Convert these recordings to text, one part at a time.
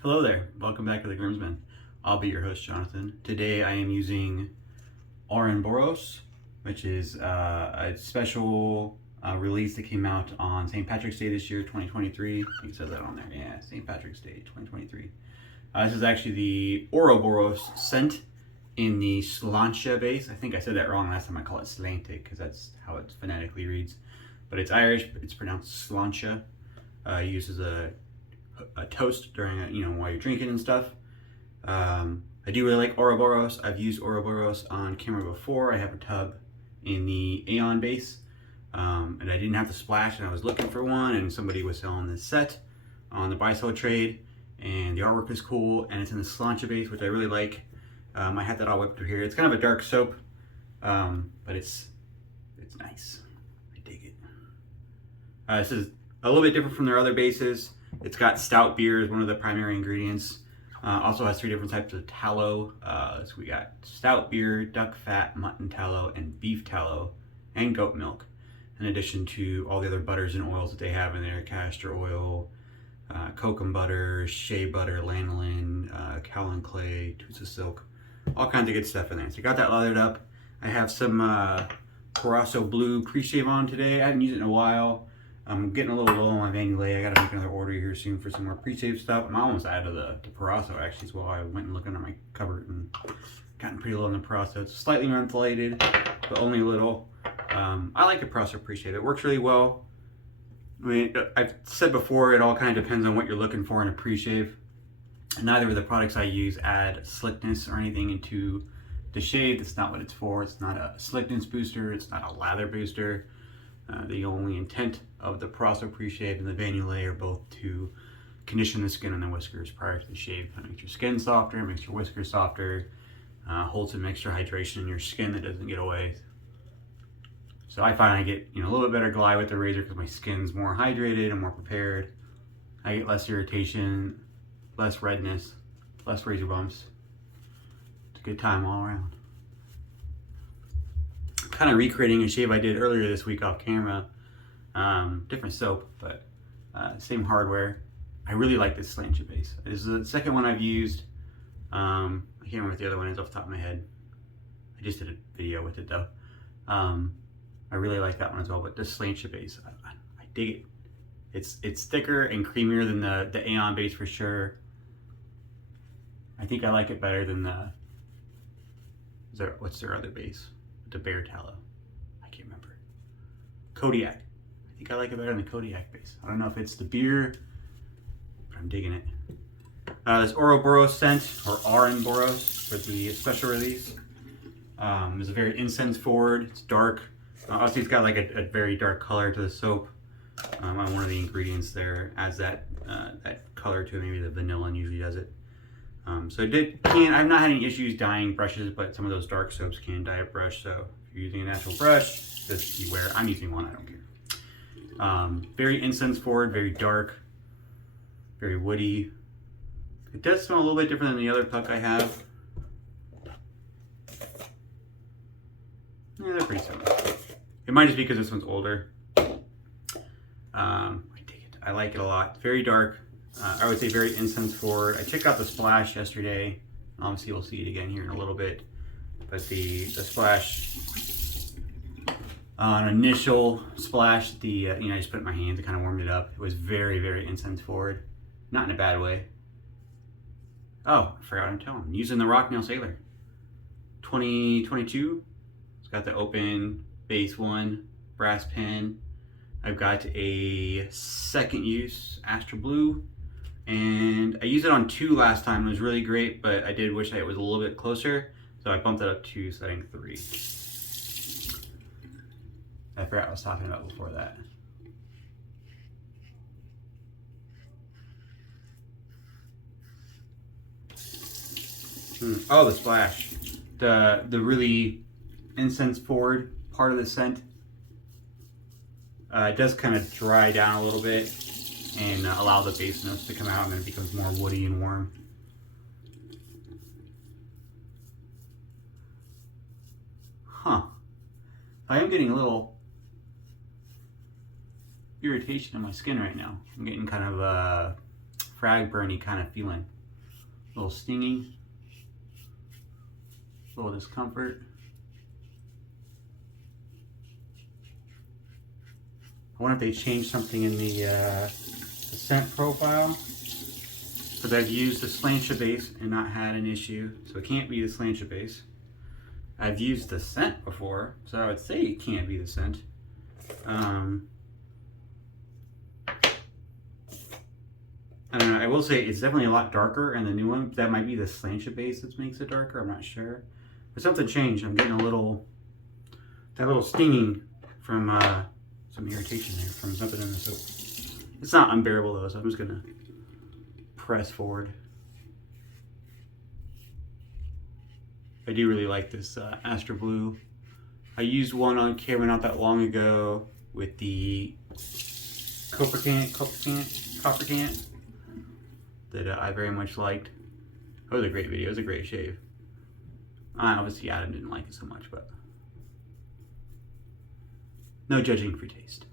Hello there, welcome back to the Groomsmen. I'll be your host, Jonathan. Today I am using Aurynboros, which is a special release that came out on St. Patrick's Day this year, 2023. I think it says that on there. Yeah, St. Patrick's Day, 2023. This is actually the Aurynboros scent in the Slantia base. I think I said that wrong last time. I call it Slantic because that's how it phonetically reads. But it's Irish, it's pronounced Slantia. Uses a toast during while you're drinking and stuff. I do really like Aurynboros. I've used Aurynboros on camera before. I have a tub in the Aeon base, and I didn't have to splash, and I was looking for one, and somebody was selling this set on the buy-sell trade, and the artwork is cool, and it's in the Slantia base, which I really like. I had that all whipped through here. It's kind of a dark soap, but it's nice. I dig it. This is a little bit different from their other bases. It's got stout beer as one of the primary ingredients. Also has 3 different types of tallow. So we got stout beer, duck fat, mutton tallow, and beef tallow, and goat milk. In addition to all the other butters and oils that they have in there: castor oil, kokum butter, shea butter, lanolin, kaolin clay, tusa silk, all kinds of good stuff in there. So I got that lathered up. I have some Proraso Blue preshave on today. I haven't used it in a while. I'm getting a little low on my Mcneils. I gotta make another order here soon for some more pre-shave stuff. I'm almost out of the Proraso actually as well. I went and looked under my cupboard and gotten pretty low on the Proraso. It's slightly mentholated, but only a little. I like the Proraso pre-shave. It works really well. I mean, I've said before, it all kind of depends on what you're looking for in a pre-shave. Neither of the products I use add slickness or anything into the shave. That's not what it's for. It's not a slickness booster. It's not a lather booster. The only intent of the Proraso pre-shave and the Mcneils are both to condition the skin and the whiskers prior to the shave. It makes your skin softer, makes your whiskers softer, holds some extra hydration in your skin that doesn't get away. So I find I get a little bit better glide with the razor because my skin's more hydrated and more prepared. I get less irritation, less redness, less razor bumps. It's a good time all around. Kind of recreating a shave I did earlier this week off camera. Different soap, but same hardware. I really like this Slantia base. This is the second one I've used. I can't remember what the other one is off the top of my head. I just did a video with it though. I really like that one as well, but this Slantia base, I dig it. It's thicker and creamier than the Aeon base for sure. I think I like it better than what's their other base? The bear tallow. I can't remember. Kodiak. I think I like it better than the Kodiak base. I don't know if it's the beer, but I'm digging it. This Aurynboros scent, or Aurynboros, for the special release. It's a very incense forward. It's dark. Obviously, it's got like a very dark color to the soap. On one of the ingredients there adds that color to it. Maybe the vanilla usually does it. So I've not had any issues dyeing brushes, but some of those dark soaps can dye a brush. So if you're using a natural brush, just beware. I'm using one, I don't care. Very incense forward, very dark, very woody. It does smell a little bit different than the other puck I have. Yeah, they're pretty similar. It might just be because this one's older. I dig it. I like it a lot. Very dark. I would say very incense forward. I checked out the splash yesterday. Obviously, we'll see it again here in a little bit. But the splash, an initial splash, I just put it in my hands and kind of warmed it up. It was very, very incense forward. Not in a bad way. Oh, I forgot to tell him. I'm using the Rocnel Sailor 2022. It's got the open base one brass pen. I've got a second use Astra Blue. And I used it on 2 last time. It was really great, but I did wish that it was a little bit closer. So I bumped it up to setting 3. I forgot what I was talking about before that. Oh, the splash. The really incense forward part of the scent. It does kind of dry down a little bit and allow the base notes to come out, and then it becomes more woody and warm. Huh. I am getting a little irritation in my skin right now. I'm getting kind of frag burny kind of feeling. A little stinging, a little discomfort. I wonder if they changed something in the scent profile. Because I've used the Slantia base and not had an issue, so it can't be the Slantia base. I've used the scent before, so I would say it can't be the scent. I don't know, I will say it's definitely a lot darker, and the new one, that might be the Slantia base that makes it darker, I'm not sure. But something changed, I'm getting a little, that little stinging from some irritation there, from something in the soap. It's not unbearable though, so I'm just gonna press forward. I do really like this Astra Blue. I used one on camera not that long ago with the copper can that I very much liked. It was a great video, it was a great shave. Obviously Adam didn't like it so much, but no judging for taste.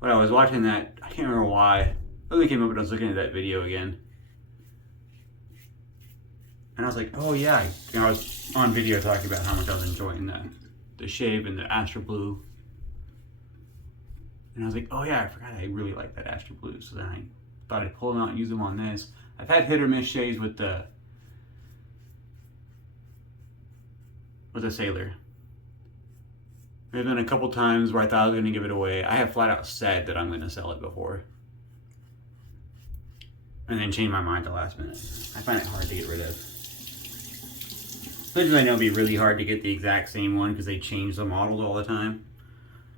When I was watching that, I can't remember why. I only came up and I was looking at that video again. And I was like, oh yeah. You know, I was on video talking about how much I was enjoying the shave and the Astra Blue. And I was like, oh yeah, I forgot I really like that Astra Blue. So then I thought I'd pull them out and use them on this. I've had hit or miss shaves with the Sailor. There's been a couple times where I thought I was going to give it away. I have flat out said that I'm going to sell it before. And then change my mind at the last minute. I find it hard to get rid of. Especially I know it'd be really hard to get the exact same one because they change the models all the time.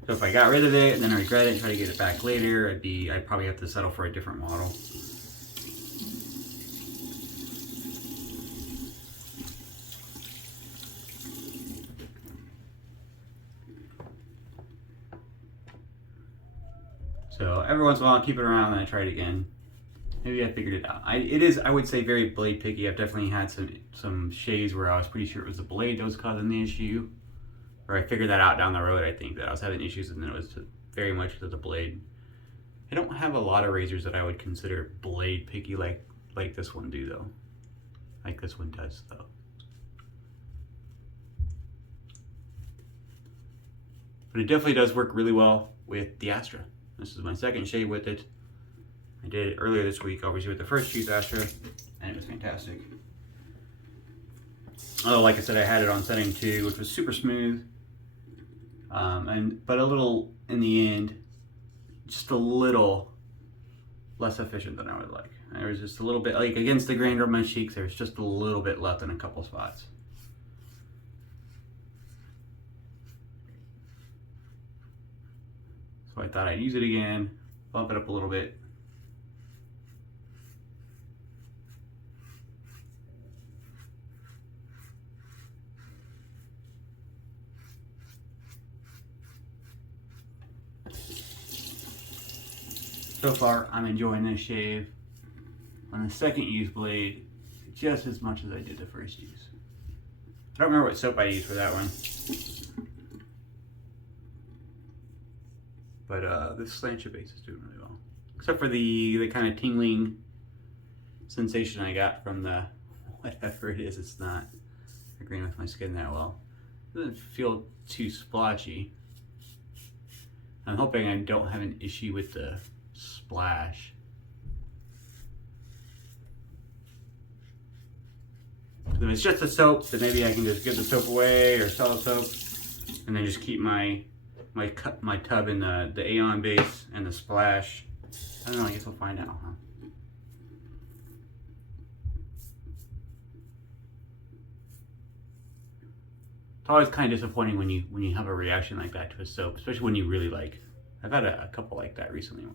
So if I got rid of it and then I regret it and try to get it back later, I'd probably have to settle for a different model. So every once in a while I'll keep it around and I try it again. Maybe I figured it out. It is, I would say, very blade picky. I've definitely had some shaves where I was pretty sure it was the blade that was causing the issue. Or I figured that out down the road, I think, that I was having issues and then it was very much to the blade. I don't have a lot of razors that I would consider blade picky like this one do though. Like this one does though. But it definitely does work really well with the Astra. This is my second shave with it. I did it earlier this week, obviously with the first use Astra, and it was fantastic. Oh, like I said, I had it on setting 2, which was super smooth, but a little, in the end, just a little less efficient than I would like. There was just a little bit, like against the grain of my cheeks, there was just a little bit left in a couple spots. So I thought I'd use it again, bump it up a little bit. So far, I'm enjoying this shave on the second use blade just as much as I did the first use. I don't remember what soap I used for that one. But this Slantia base is doing really well. Except for the kind of tingling sensation I got from the whatever it is, it's not agreeing with my skin that well. It doesn't feel too splotchy. I'm hoping I don't have an issue with the splash. If it's just the soap, then maybe I can just give the soap away or sell the soap and then just keep my tub in the Aeon base and the splash. I don't know, I guess we'll find out, huh? It's always kind of disappointing when you have a reaction like that to a soap, especially when you really like. I've had a couple like that recently.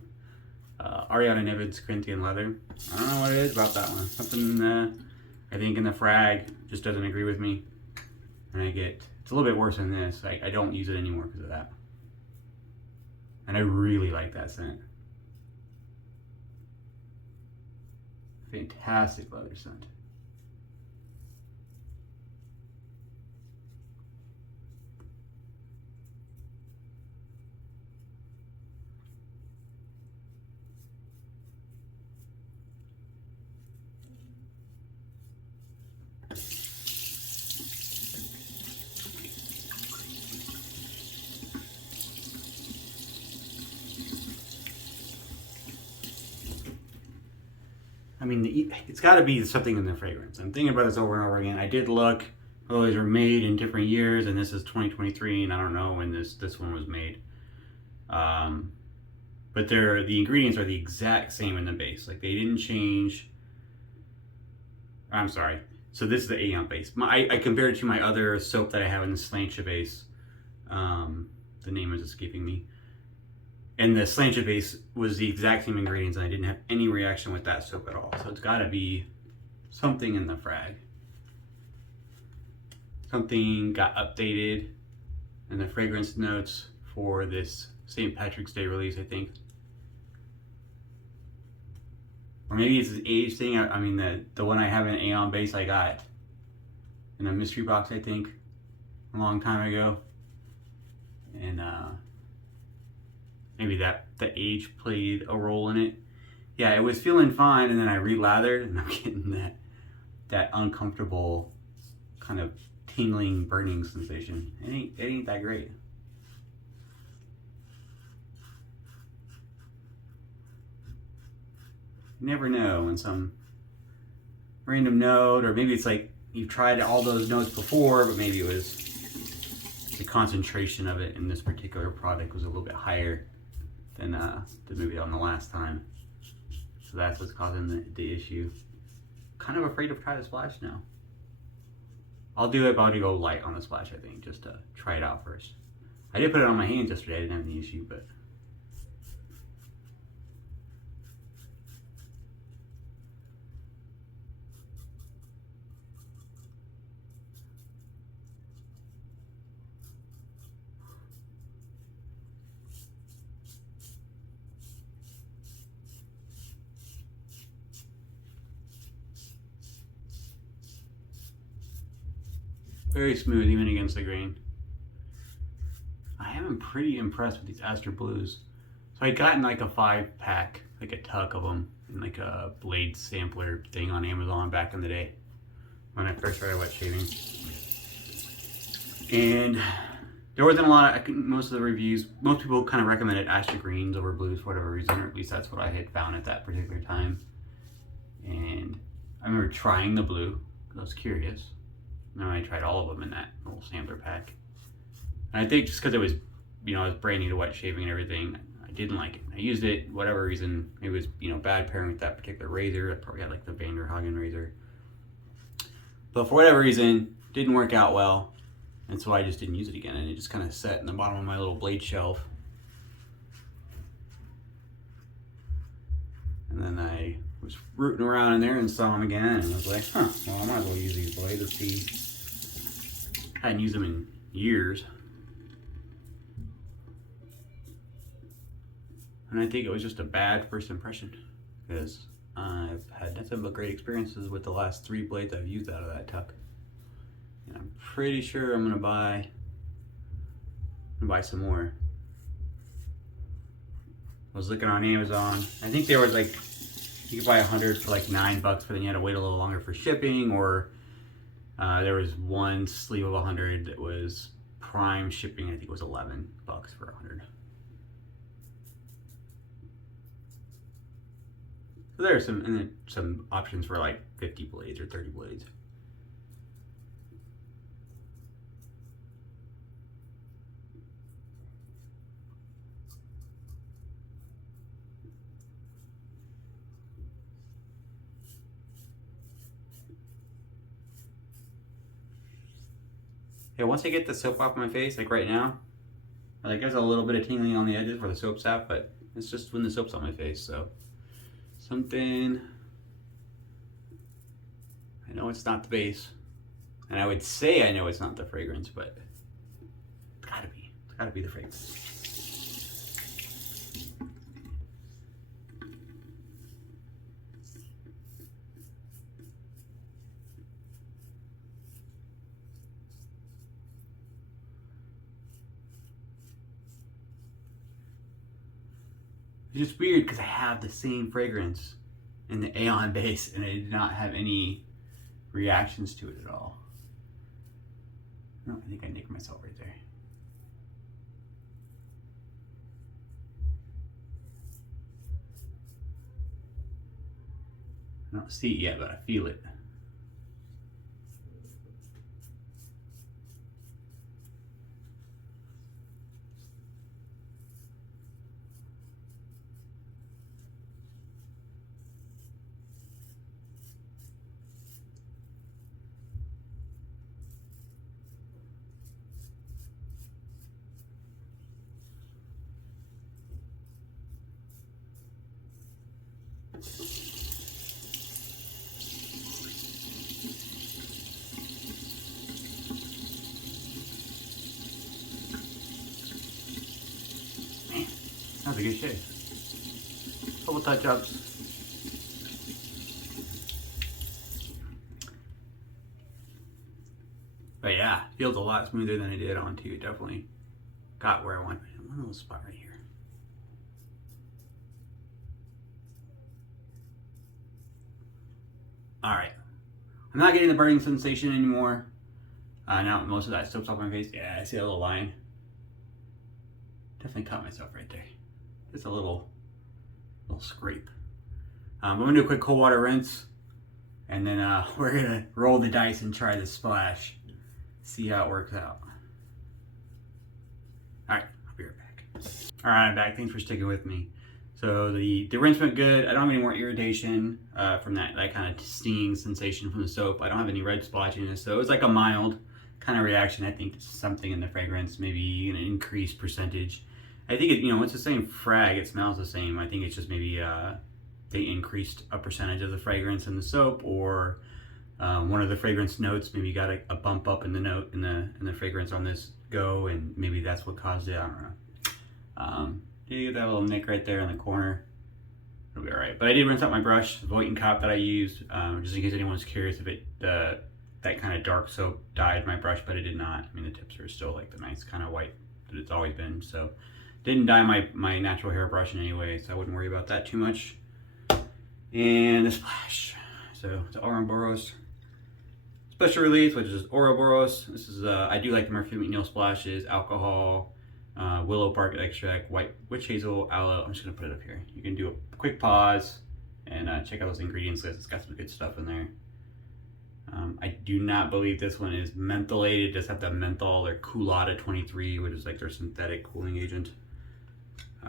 Ariana Nevin's Corinthian Leather. I don't know what it is about that one. Something I think in the frag just doesn't agree with me. And it's a little bit worse than this. I don't use it anymore because of that. And I really like that scent. Fantastic leather scent. I mean, it's got to be something in the fragrance. I'm thinking about this over and over again. I did look. Oh, these are made in different years, and this is 2023, and I don't know when this one was made. But the ingredients are the exact same in the base. Like, they didn't change. I'm sorry. So this is the Aeon base. I compared it to my other soap that I have in the Slantia base. The name is escaping me. And the Slantia base was the exact same ingredients, and I didn't have any reaction with that soap at all. So it's got to be something in the frag. Something got updated in the fragrance notes for this St. Patrick's Day release, I think. Or maybe it's an age thing. I mean, the one I have in Aeon base I got in a mystery box, I think, a long time ago. And maybe the age played a role in it. Yeah, it was feeling fine, and then I relathered, and I'm getting that uncomfortable kind of tingling, burning sensation. It ain't that great. You never know when some random note, or maybe it's like you've tried all those notes before, but maybe it was the concentration of it in this particular product was a little bit higher than maybe on the last time. So that's what's causing the issue. Kind of afraid to try the splash now. I'll do it, but I'll go light on the splash, I think, just to try it out first. I did put it on my hands yesterday, I didn't have any issue, but very smooth, even against the grain. I am pretty impressed with these Astra Blues. So I got in like a 5-pack, like a tuck of them, in like a blade sampler thing on Amazon back in the day when I first started wet shaving. And there wasn't a lot of, most of the reviews, most people kind of recommended Astra Greens over Blues for whatever reason, or at least that's what I had found at that particular time. And I remember trying the blue because I was curious. And I tried all of them in that little sampler pack. And I think just because it was, I was brand new to wet shaving and everything, I didn't like it. I used it, whatever reason. It was, bad pairing with that particular razor. I probably had like the Vanderhagen razor. But for whatever reason, didn't work out well. And so I just didn't use it again. And it just kind of sat in the bottom of my little blade shelf. And then I was rooting around in there and saw them again. And I was like, well, I might as well use these blades. Let's see. I hadn't used them in years. And I think it was just a bad first impression because I've had nothing but great experiences with the last 3 blades I've used out of that tuck. And I'm pretty sure I'm gonna buy some more. I was looking on Amazon. I think there was like, you could buy 100 for like $9, but then you had to wait a little longer for shipping, or there was one sleeve of 100 that was prime shipping. I think it was $11 for 100. So there are some options for like 50 blades or 30 blades. Yeah, once I get the soap off my face, like right now, like there's a little bit of tingling on the edges where the soap's at, but it's just when the soap's on my face, so something, I know it's not the base, and I would say I know it's not the fragrance, but it's gotta be the fragrance. It's just weird because I have the same fragrance in the Aeon base and I did not have any reactions to it at all. No, I think I nicked myself right there. I don't see it yet, but I feel it. Man, that's a good shave. Couple touch-ups. But yeah, feels a lot smoother than it did on two. Definitely got where I want. One little spot right here. All right, I'm not getting the burning sensation anymore. Now most of that soap's off my face. Yeah, I see a little line. Definitely caught myself right there. Just a little scrape. I'm gonna do a quick cold water rinse, and then we're gonna roll the dice and try the splash. See how it works out. All right, I'll be right back. All right, I'm back. Thanks for sticking with me. So the rinse went good. I don't have any more irritation from that kind of stinging sensation from the soap. I don't have any red splotchiness, so it was like a mild kind of reaction. I think to something in the fragrance, maybe an increased percentage. I think it's the same frag. It smells the same. I think it's just maybe they increased a percentage of the fragrance in the soap, or one of the fragrance notes maybe got a bump up in the note in the fragrance on this go, and maybe that's what caused it. I don't know. You get that little nick right there in the corner. It'll be all right. But I did rinse out my brush, the Voight and Cop that I used, just in case anyone's curious if that kind of dark soap dyed my brush, but it did not. I mean, the tips are still like the nice kind of white that it's always been. So didn't dye my natural hair brush in any way, so I wouldn't worry about that too much. And the splash. So it's Aurynboros special release, which is Aurynboros. This is I do like the Murphey Mcneil splashes, alcohol, willow bark extract, white witch hazel, aloe. I'm just gonna put it up here. You can do a quick pause and check out those ingredients list. It's got some good stuff in there. I do not believe this one is mentholated. It does have the menthol or Coolada 23, which is like their synthetic cooling agent,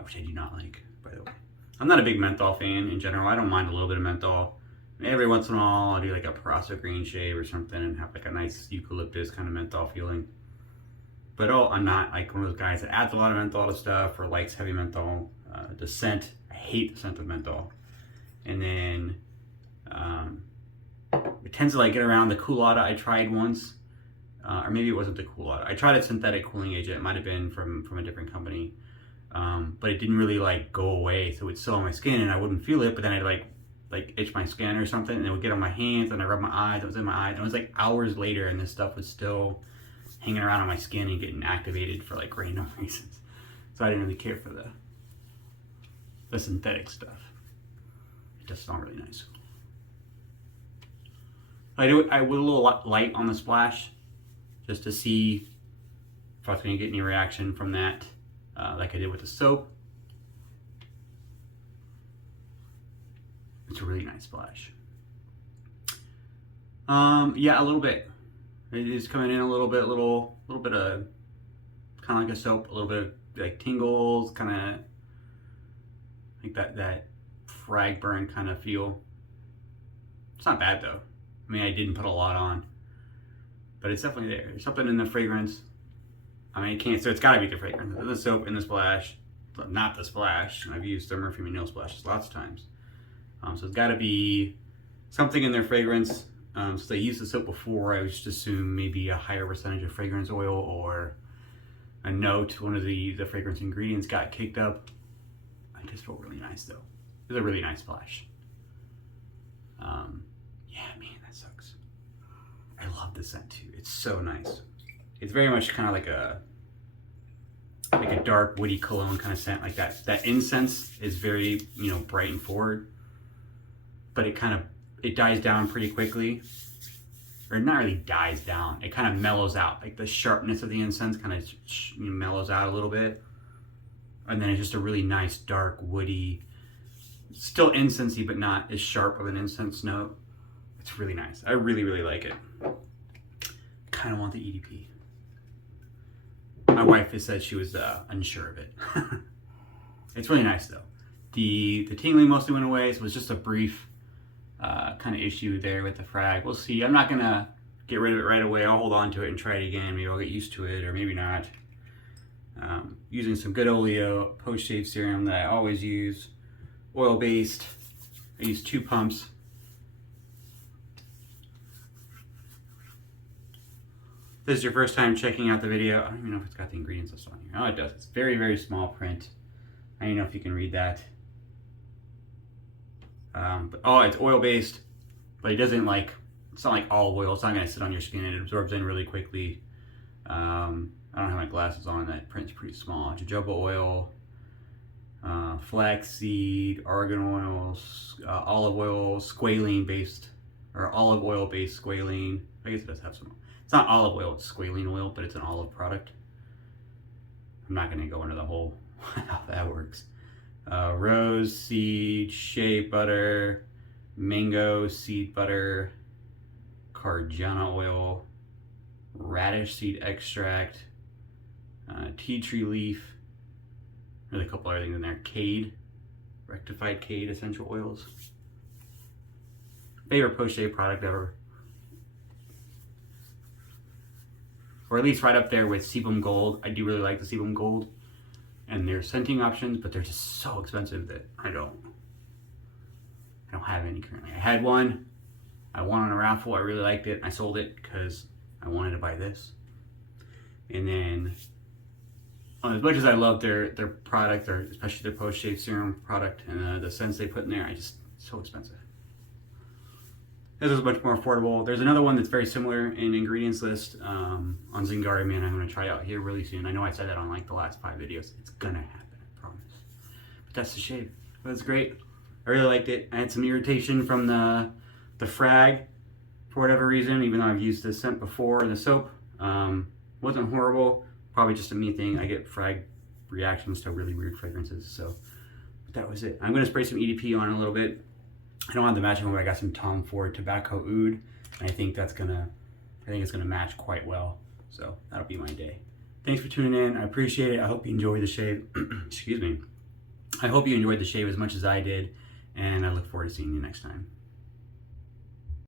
which I do not like, by the way. I'm not a big menthol fan in general. I don't mind a little bit of menthol. Every once in a while, I'll do like a Proraso green shave or something and have like a nice eucalyptus kind of menthol feeling. But I'm not like one of those guys that adds a lot of menthol to stuff or likes heavy menthol. The scent, I hate the scent of menthol. And then it tends to like get around the Coolada I tried once. Or maybe it wasn't the Coolada. I tried a synthetic cooling agent. It might have been from a different company. But it didn't really like go away. So it's still on my skin and I wouldn't feel it, but then I'd like itch my skin or something, and it would get on my hands, and I rub my eyes. It was in my eyes, and it was like hours later, and this stuff was still hanging around on my skin and getting activated for like random reasons. So I didn't really care for the synthetic stuff. It just smelled really nice. I went a little light on the splash, just to see if I was going to get any reaction from that, like I did with the soap. It's a really nice splash. Yeah, a little bit. It is coming in a little bit of kind of like a soap, a little bit of like tingles, kind of like that frag burn kind of feel. It's not bad though. I mean, I didn't put a lot on, but it's definitely there. There's something in the fragrance. I mean, so it's got to be the fragrance. The soap in the splash, not the splash. I've used the Murphey Mcneil splashes lots of times. So it's got to be something in their fragrance. Since I used the soap before, I would just assume maybe a higher percentage of fragrance oil or a note. One of the fragrance ingredients got kicked up. I just felt really nice though. It was a really nice splash. Yeah, man, that sucks. I love the scent too. It's so nice. It's very much kind of like a dark woody cologne kind of scent. Like that incense is very bright and forward. But it dies down pretty quickly, or not really dies down. It kind of mellows out. Like the sharpness of the incense kind of mellows out a little bit, and then it's just a really nice dark woody, still incensey, but not as sharp of an incense note. It's really nice. I really, really like it. Kind of want the EDP. My wife has said she was unsure of it. It's really nice though. The tingling mostly went away, so it was just a brief kind of issue there with the frag. We'll see. I'm not gonna get rid of it right away. I'll hold on to it and try it again. Maybe I'll get used to it, or maybe not. Using some good Oleo post-shave serum that I always use. Oil-based. I use 2 pumps. If this is your first time checking out the video, I don't even know if it's got the ingredients listed on here. Oh, it does. It's very, very small print. I don't know if you can read that. It's oil-based, but it doesn't it's not like olive oil. It's not going to sit on your skin. It absorbs in really quickly. I don't have my glasses on. That print's pretty small. Jojoba oil, flaxseed, argan oils, olive oil, squalene-based, or olive oil-based squalene. I guess it does have some. It's not olive oil, it's squalene oil, but it's an olive product. I'm not going to go into the whole how that works. Rose seed, shea butter, mango seed butter, carjana oil, radish seed extract, tea tree leaf. There's a couple other things in there. Cade, rectified cade essential oils. Favorite post-shave product ever. Or at least right up there with Sebum Gold. I do really like the Sebum Gold. And their scenting options, but they're just so expensive that I don't have any currently. I had one. I won on a raffle. I really liked it. I sold it because I wanted to buy this. And then, as much as I love their product, or especially their post-shave serum product and the scents they put in there, it's so expensive. This is much more affordable. There's another one that's very similar in ingredients list on Zingari Man. I'm going to try out here really soon. I know I said that on like the last 5 videos. It's going to happen, I promise. But that's the shave. It was great. I really liked it. I had some irritation from the frag for whatever reason, even though I've used this scent before in the soap. Wasn't horrible. Probably just a me thing. I get frag reactions to really weird fragrances. So, but that was it. I'm going to spray some EDP on it a little bit. I don't have the matching one, but I got some Tom Ford Tobacco Oud, and I think it's gonna match quite well. So that'll be my day. Thanks for tuning in. I appreciate it. I hope you enjoyed the shave. Excuse me. I hope you enjoyed the shave as much as I did, and I look forward to seeing you next time.